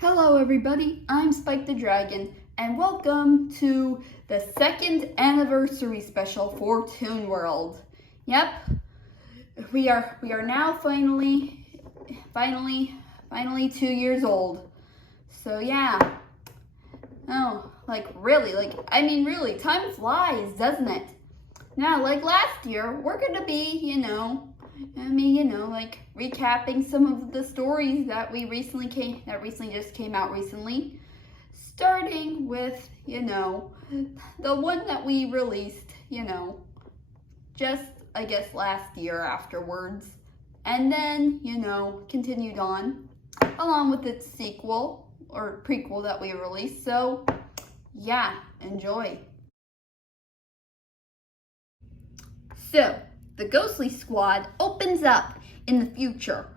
Hello everybody, I'm Spike the Dragon, and welcome to the second anniversary special for Toon World. Yep, we are now finally 2 years old. So yeah, really, time flies, doesn't it? Now, like last year, we're gonna be, recapping some of the stories that recently just came out recently. Starting with, the one that we released, just, I guess, last year afterwards. And then, continued on, along with its sequel, or prequel that we released. So, yeah, enjoy. So, the Ghostly Squad opens up in the future,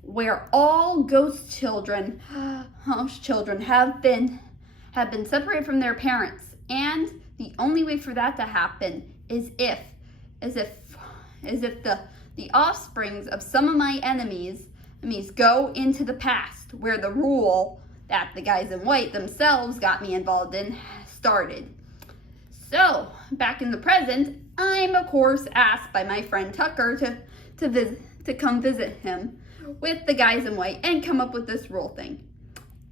where all ghost children have been separated from their parents, and the only way for that to happen is if the offsprings of some of my enemies go into the past, where the rule that the guys in white themselves got me involved in started. So, back in the present, I'm of course asked by my friend Tucker to come visit him with the guys in white and come up with this rule thing.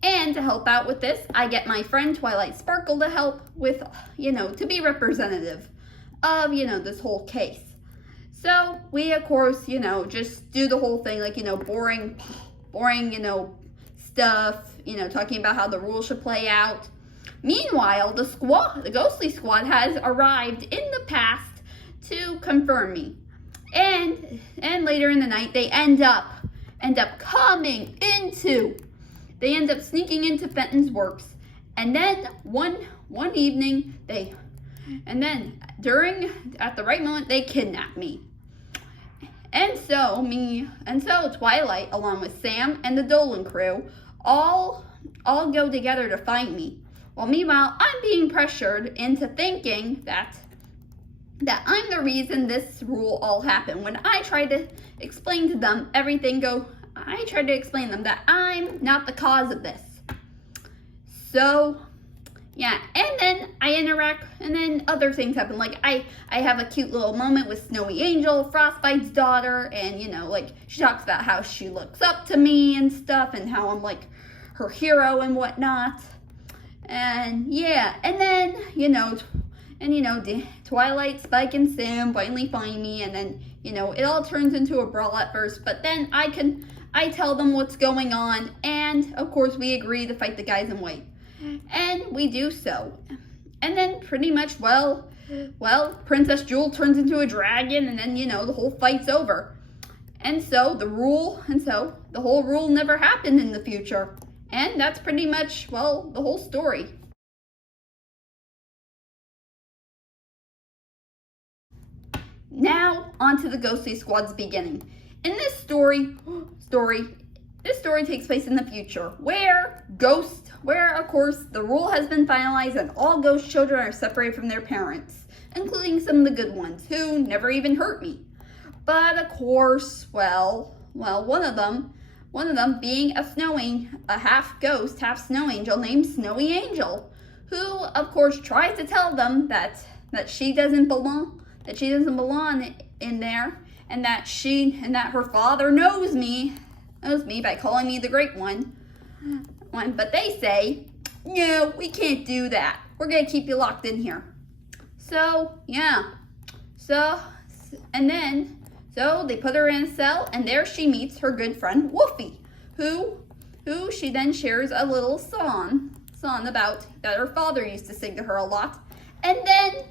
And to help out with this, I get my friend Twilight Sparkle to help with, to be representative of, this whole case. So we of course, just do the whole thing, like, boring, stuff, talking about how the rules should play out. Meanwhile, the Ghostly Squad has arrived in the past to confirm me. And later in the night, they end up sneaking into Fenton's works. And then one evening, at the right moment, they kidnap me. And so Twilight, along with Sam and the Dolan crew, all go together to find me. Well, meanwhile, I'm being pressured into thinking that I'm the reason this rule all happened. When I tried to explain to them I tried to explain to them that I'm not the cause of this. So, yeah, and then other things happen. Like, I have a cute little moment with Snowy Angel, Frostbite's daughter, and, she talks about how she looks up to me and stuff, and how I'm, like, her hero and whatnot. And yeah, and then, Twilight, Spike, and Sam finally find me, and then, it all turns into a brawl at first, but then I tell them what's going on, and of course we agree to fight the guys in white. And we do so. And then pretty much, well, Princess Jewel turns into a dragon, and then, the whole fight's over. And so the whole rule never happened in the future. And that's pretty much, the whole story. Now, on to the Ghostly Squad's beginning. In this story takes place in the future, where of course, the rule has been finalized and all ghost children are separated from their parents, including some of the good ones, who never even hurt me. But of course, one of them being a half ghost, half snow angel named Snowy Angel, who of course tries to tell them that she doesn't belong in there, and that her father knows me by calling me the Great One. But they say, no, we can't do that. We're gonna keep you locked in here. So yeah, so they put her in a cell, and there she meets her good friend Wolfie, who she then shares a little song about that her father used to sing to her a lot. And then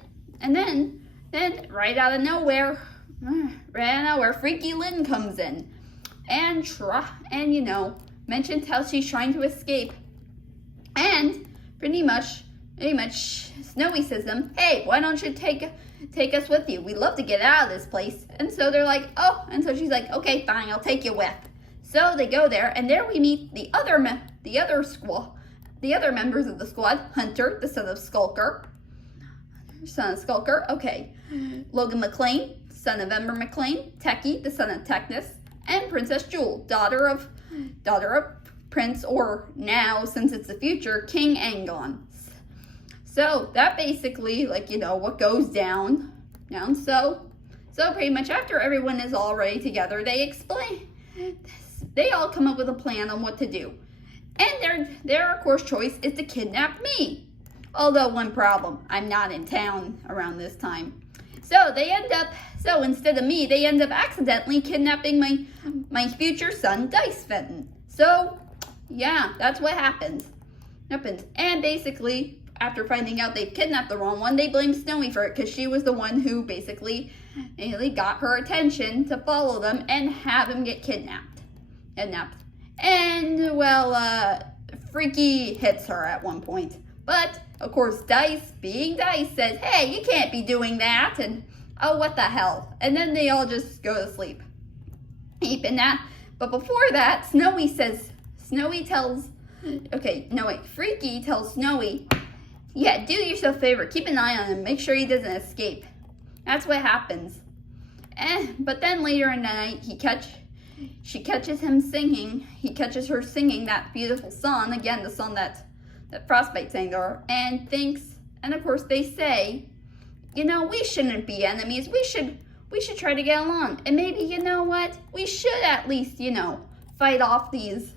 right out of nowhere, Freaky Lynn comes in and mentions how she's trying to escape. And pretty much Snowy says to them, hey, why don't you take us with you? We'd love to get out of this place. And so they're like, oh, and so she's like, okay, fine, I'll take you with. So they go there, and there we meet the other members of the squad. Hunter, the son of Skulker, okay. Logan McLean, son of Ember McLean. Techie, the son of Technus. And Princess Jewel, daughter of prince, or now, since it's the future, King Angon. So that basically, like, what goes down. So pretty much after everyone is already together, they all come up with a plan on what to do. And their of course choice is to kidnap me. Although one problem, I'm not in town around this time. So instead of me, they end up accidentally kidnapping my future son, Dice Fenton. So yeah, that's what happens. And basically, after finding out they've kidnapped the wrong one, they blame Snowy for it because she was the one who basically got her attention to follow them and have him get kidnapped. And, well, Freaky hits her at one point. But, of course, Dice, being Dice, says, hey, you can't be doing that. And, oh, what the hell? And then they all just go to sleep. But before that, Freaky tells Snowy, yeah, do yourself a favor. Keep an eye on him. Make sure he doesn't escape. That's what happens. But then later in the night, she catches him singing. He catches her singing that beautiful song. Again, the song that Frostbite sang to her. And of course they say, we shouldn't be enemies. We should try to get along. And maybe, we should at least, fight off these,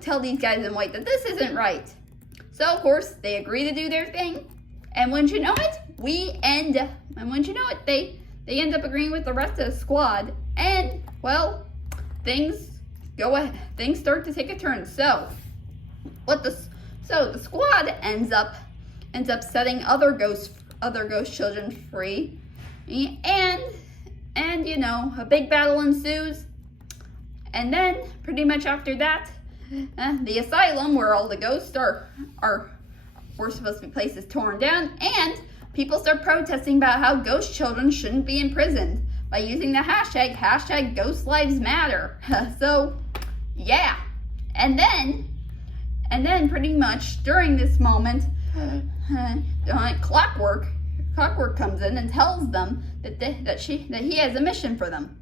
tell these guys in white that this isn't right. So, of course, they agree to do their thing. And wouldn't you know it, they end up agreeing with the rest of the squad. And, well, things start to take a turn. So the squad ends up setting other ghost children free. And a big battle ensues. And then, pretty much after that, the asylum where all the ghosts were supposed to be placed is torn down, and people start protesting about how ghost children shouldn't be imprisoned by using the hashtag Ghost Lives Matter. So, yeah. And then pretty much during this moment, Clockwork comes in and tells them that he has a mission for them.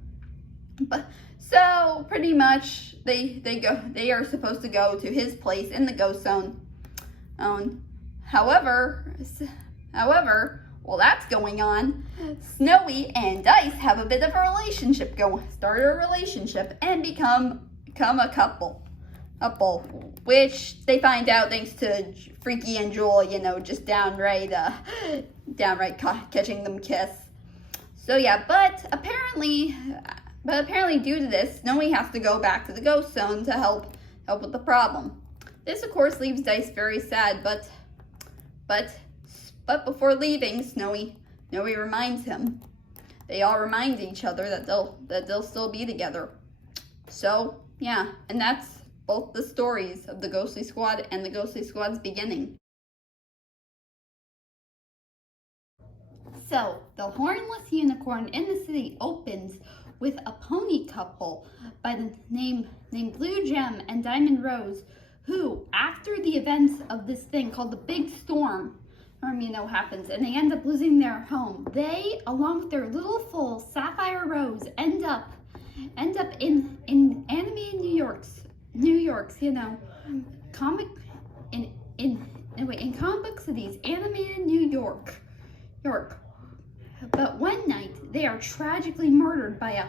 So pretty much they are supposed to go to his place in the ghost zone. However, while that's going on, Snowy and Dice have a bit of a relationship start a relationship and become a couple, which they find out thanks to Freaky and Jewel, just downright catching them kiss. So yeah, but apparently due to this, Snowy has to go back to the ghost zone to help with the problem. This, of course, leaves Dice very sad, but before leaving, Snowy reminds him. They all remind each other that they'll still be together. So, yeah, and that's both the stories of the Ghostly Squad and the Ghostly Squad's beginning. So, the Hornless Unicorn in the City opens with a pony couple by the name Blue Gem and Diamond Rose, who, after the events of this thing called the Big Storm, happens, and they end up losing their home. They, along with their little foal, Sapphire Rose, end up in animated New York's, comic book cities, animated New York. But one night they are tragically murdered by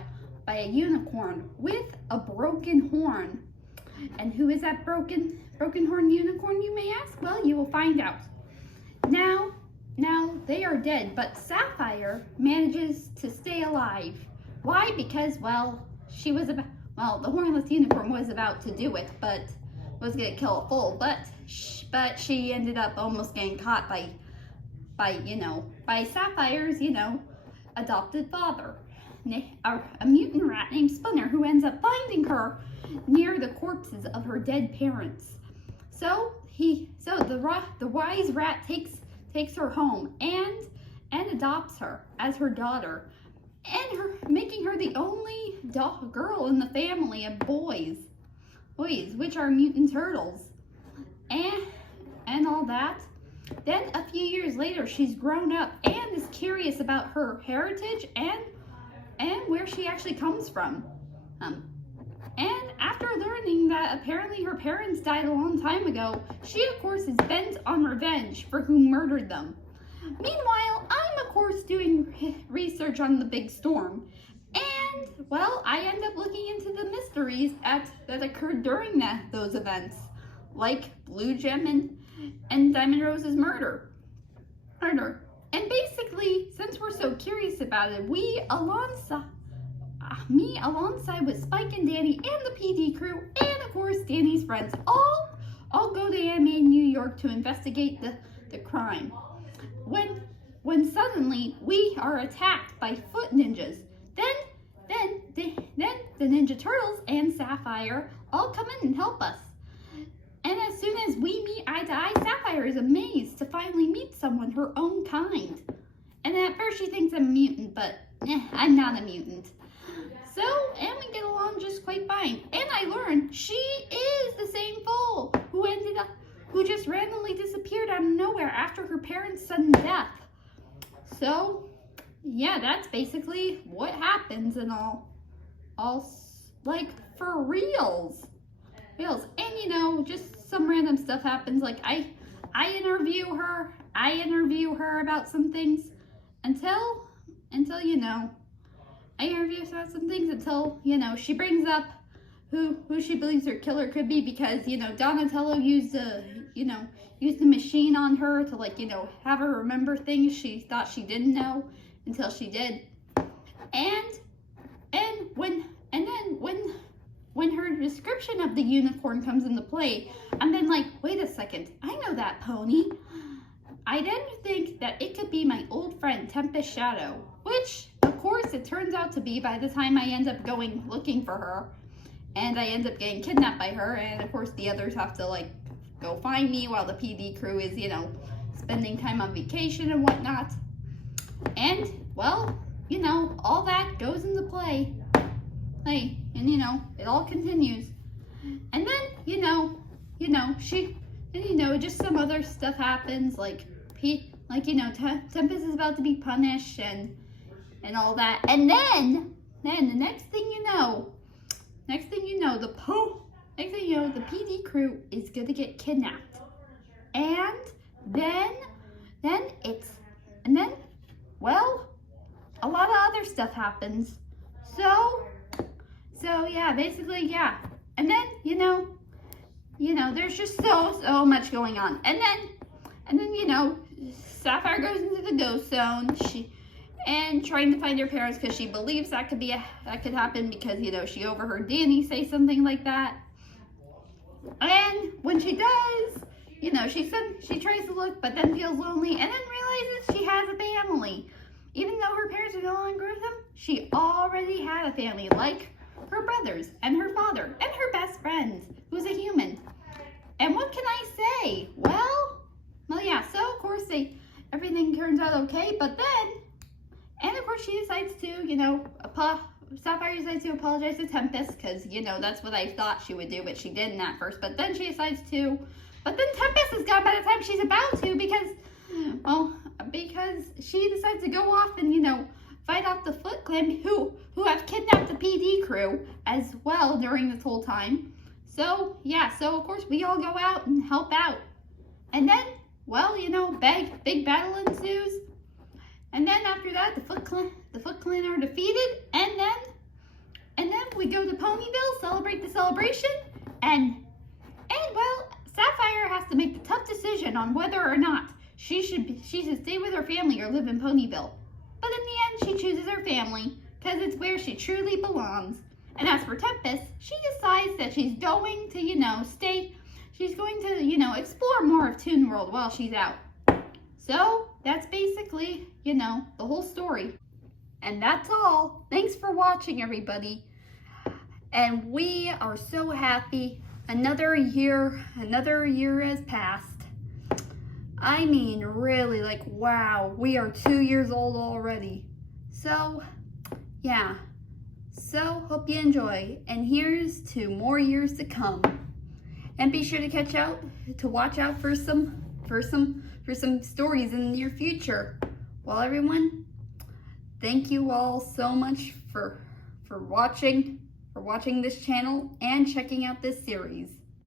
a unicorn with a broken horn. And who is that broken horn unicorn, you may ask? Well, you will find out. Now they are dead, but Sapphire manages to stay alive. Why? Because, well, the Hornless Unicorn was about to do it, but was going to kill a foal, but she ended up almost getting caught by Sapphire's, adopted father, a mutant rat named Splinter, who ends up finding her near the corpses of her dead parents. So the wise rat takes her home and adopts her as her daughter, and making her the only girl in the family of boys, which are mutant turtles, and all that. Then a few years later, she's grown up and is curious about her heritage and where she actually comes from. And after learning that apparently her parents died a long time ago, she of course is bent on revenge for who murdered them. Meanwhile, I'm of course doing research on the big storm. And, well, I end up looking into the mysteries that occurred during those events, like Blue Gem and Diamond Rose's murder. And basically, since we're so curious about it, me alongside with Spike and Danny and the PD crew, and of course Danny's friends, all go to Anime New York to investigate the crime. When suddenly we are attacked by foot ninjas. Then the Ninja Turtles and Sapphire all come in and help us. And as soon as we meet eye to eye, Sapphire is amazed to finally meet someone her own kind. And at first she thinks I'm a mutant, but I'm not a mutant. So, and we get along just quite fine. And I learned she is the same fool who just randomly disappeared out of nowhere after her parents' sudden death. So, yeah, that's basically what happens and all like for reals. And just some random stuff happens. Like I interview her about some things until I interview her about some things until she brings up who she believes her killer could be, because Donatello used the machine on her to have her remember things she thought she didn't know until she did. And when her description of the unicorn comes into play, I'm then like, wait a second, I know that pony. I then think that it could be my old friend Tempest Shadow, which of course it turns out to be by the time I end up going looking for her, and I end up getting kidnapped by her, and of course the others have to go find me while the PD crew is spending time on vacation and whatnot. And well, all that goes into play. And it all continues. And then, just some other stuff happens, Tempest is about to be punished and all that. And then the next thing you know, the PD crew is gonna get kidnapped. And then well, a lot of other stuff happens. So yeah, basically, yeah. And then, there's just so much going on. And then, Sapphire goes into the ghost zone. And trying to find her parents because she believes that could happen because, she overheard Danny say something like that. And when she does, she tries to look, but then feels lonely, and then realizes she has a family. Even though her parents are no longer with them, she already had a family, like her brothers and her father and her best friend, who's a human. And what can I say? Well, yeah, so of course everything turns out okay, but then, and of course she decides to, Sapphire decides to apologize to Tempest, because, that's what I thought she would do, but she didn't at first. But then she decides to, but then Tempest is gone by the time she's about to, because she decides to go off and, fight off the Foot Clan, who have kidnapped the PD crew as well during this whole time. So, yeah, so of course we all go out and help out. And then, well, big battle ensues. And then after that, the Foot Clan are defeated, and then we go to Ponyville, celebrate the celebration, and well, Sapphire has to make the tough decision on whether or not she should stay with her family or live in Ponyville. But in the end, she chooses her family because it's where she truly belongs. And as for Tempest, she decides that she's going to, stay. She's going to, explore more of Toon World while she's out. So that's basically, the whole story. And that's all. Thanks for watching, everybody. And we are so happy. Another year has passed. I mean, really, wow, we are 2 years old already. So, yeah. So, hope you enjoy. And here's to more years to come. And be sure to watch out for some stories in the near future. Well, everyone, thank you all so much for watching for watching this channel and checking out this series.